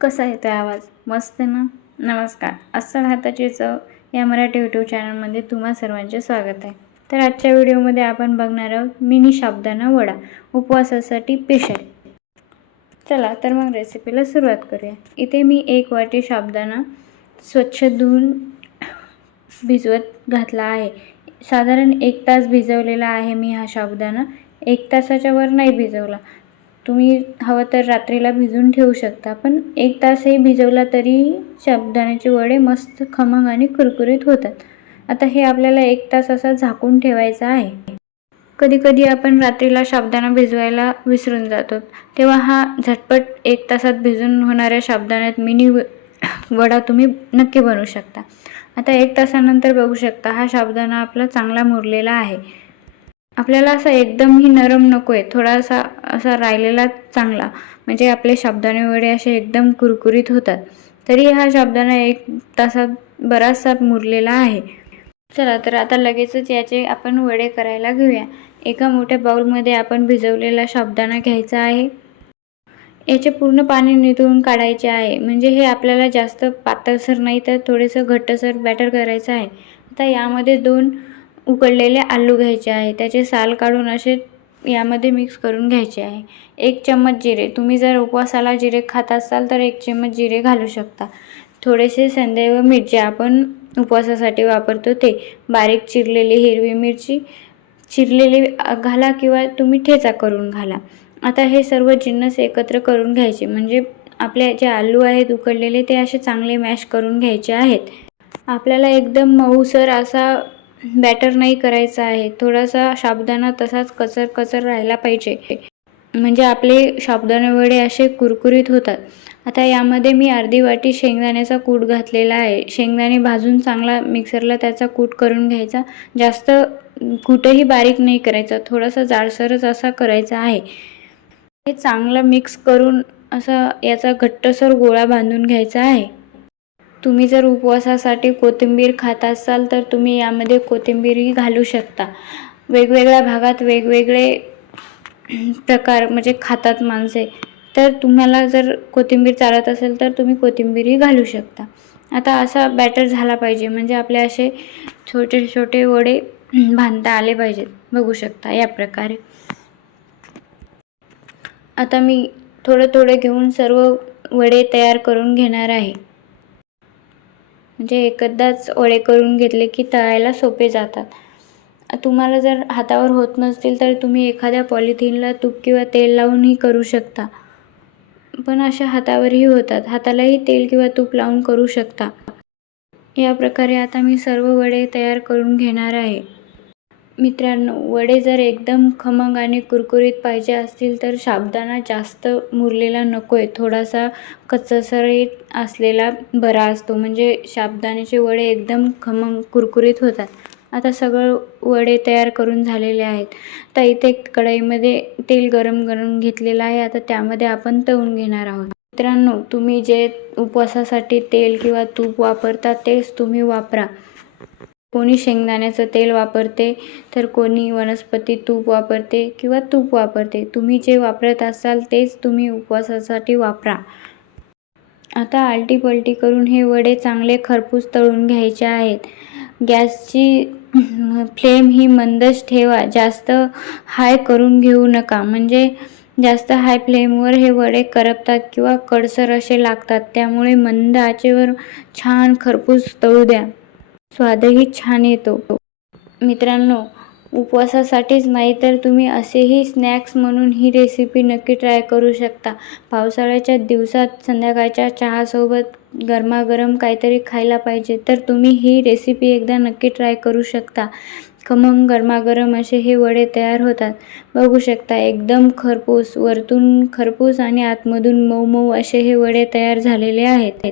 कसा येतोय आवाज? मस्त ना? नमस्कार. अस्सल हाताची चव या मराठी यूट्यूब चॅनलमध्ये तुम्हा सर्वांचे स्वागत आहे. तर आजच्या व्हिडिओमध्ये आपण बघणार आहोत मिनी साबुदाणा वडा, उपवासासाठी स्पेशल. चला तर मग रेसिपीला सुरुवात करूया. इथे मी 1 वाटी साबुदाणा स्वच्छ धुवून भिजवत घातला आहे. साधारण 1 तास भिजवलेला आहे मी हा साबुदाणा. 1 तासाच्या वर नाही भिजवला. तुम्ही हवं तर रात्रीला भिजवून ठेवू शकता, पण 1 तासही भिजवला तरी साबुदाण्याचे वडे मस्त खमंग आणि कुरकुरीत होतात. आता हे आपल्याला 1 तास असा झाकून ठेवायचा आहे. कधी-कधी आपण रात्रीला साबुदाणा भिजवायला विसरून जातो, तेव्हा हा झटपट 1 तासात भिजून होणाऱ्या साबुदाण्यात मिनी वडा तुम्ही नक्की बनवू शकता. आता 1 तासानंतर बघू शकता हा साबुदाणा आपला चांगला मुरलेला आहे. आपल्याला असा एकदमही नरम नको आहे, थोडासा असा राहिलेला चांगला, म्हणजे आपले साबुदाणे वडे असे एकदम कुरकुरीत होतात. तरी हा साबुदाणा 1 तासात बराचसा मुरलेला आहे. चला तर आता लगेचच याचे आपण वडे करायला घेऊया. एका मोठ्या बाउलमध्ये आपण भिजवलेला साबुदाणा घ्यायचा आहे. याचे पूर्ण पाणी निथळून काढायचे आहे, म्हणजे हे आपल्याला जास्त पातळसर नाही तर थोडेसं घट्टसर बॅटर करायचं आहे. आता यामध्ये 2 उकडलेले आलू घ्यायचे आहे. त्याचे साल काढून असे यामध्ये मिक्स करून घ्यायचे आहे. 1 चम्मच जिरे, तुम्ही जर उपवासाला जिरे खात असाल तर 1 चम्मच जिरे घालू शकता. थोडेसे सेंदे व मीठ जे आपण उपवासासाठी वापरतो ते. बारीक चिरलेली हिरवी मिरची चिरलेली घाला किंवा तुम्ही ठेचा करून घाला. आता हे सर्व जिन्नस एकत्र करून घ्यायचे, म्हणजे आपले जे आलू आहेत उकडलेले ते असे चांगले मॅश करून घ्यायचे आहेत. आपल्याला एकदम मऊसर असा बॅटर नाही करायचा आहे. थोडासा साबुदाणा तसाच कचर राहिला पाहिजे, म्हणजे आपले साबुदाणे वडे असे कुरकुरीत होतात. आता यामध्ये मी अर्धी वाटी शेंगदाण्याचा कूट घातलेला आहे. शेंगदाणे भाजून चांगला मिक्सरला त्याचा कूट करून घ्यायचा. जास्त कूटही बारीक नाही करायचा, थोडासा जाडसरच असा करायचा आहे. हे चांगलं मिक्स करून असा याचा घट्टसर गोळा बांधून घ्यायचा आहे. तुम्ही जर उपवासासाठी कोथिंबीर खात असाल तर तुम्ही यामध्ये कोथिंबीरही घालू शकता. वेगवेगळ्या भागात वेगवेगळे प्रकार म्हणजे खातात माणसे, तर तुम्हाला जर कोथिंबीर चालत असेल तर तुम्ही कोथिंबीरही घालू शकता. आता असा बॅटर झाला पाहिजे, म्हणजे आपले असे छोटे छोटे वडे बांधता आले पाहिजेत. बघू शकता या प्रकारे. आता मी थोडे घेऊन सर्व वडे तयार करून घेणार आहे, म्हणजे एकदाच वडे करून घेतले की तळायला सोपे जातात. तुम्हाला जर हातावर होत नसतील तर तुम्ही एखाद्या पॉलिथिनला तूप किंवा तेल लावूनही करू शकता, पण अशा हातावरही होतात. हातालाही तेल किंवा तूप लावून करू शकता. या प्रकारे आता मी सर्व वडे तयार करून घेणार आहे. मित्रांनो, वडे जर एकदम खमंग आणि कुरकुरीत पाहिजे असतील तर साबुदाणा जास्त मुरलेला नको आहे, थोडासा कच्चासरीत असलेला बरा असतो, म्हणजे साबुदाण्याचे वडे एकदम खमंग कुरकुरीत होतात. आता सगळं वडे तयार करून झालेले आहेत. तर इथे कढईमध्ये तेल गरम करून घेतलेलं आहे. आता त्यामध्ये आपण तळून घेणार आहोत. मित्रांनो, तुम्ही जे उपवासासाठी तेल किंवा तूप वापरता तेच तुम्ही वापरा. कोणी शेंगदाण्याचं तेल वापरते तर कोणी वनस्पती तूप वापरते किंवा तूप वापरते. तुम्ही जे वापरत असाल तेच तुम्ही उपवासासाठी वापरा. आता आलटी-पलटी करून हे वडे चांगले खरपूस तळून घ्यायचे आहेत. गॅसची फ्लेम ही मंदच ठेवा, जास्त हाय करून घेऊ नका, म्हणजे जास्त हाय फ्लेमवर हे वडे करपतात किंवा कडसर असे लागतात. त्यामुळे मंद आचेवर छान खरपूस तळू द्या, स्वादही छान येतो. मित्रांनो, उपवासासाठीच नाही तर तुम्ही असेही स्नॅक्स म्हणून ही रेसिपी नक्की ट्राय करू शकता. पावसाळ्याच्या दिवसात संध्याकाळच्या चहासोबत गरमागरम काहीतरी खायला पाहिजे तर तुम्ही ही रेसिपी एकदा नक्की ट्राय करू शकता. खमंग गरमागरम असे हे वडे तयार होतात. बघू शकता एकदम खरपूस, वरतून खरपूस आणि आतमधून मऊ मऊ असे हे वडे तयार झालेले आहेत.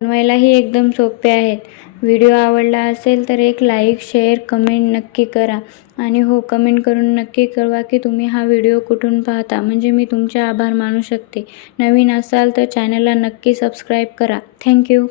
बनवायलाही एकदम सोपे आहेत. व्हिडिओ आवडला असेल तर एक लाईक, शेअर, कमेंट नक्की करा. आणि हो, कमेंट करून नक्की कळवा की तुम्ही हा व्हिडिओ कुठून पाहता, म्हणजे मी तुमचे आभार मानू शकते. नवीन असाल तर चॅनलला नक्की सबस्क्राईब करा. थँक्यू.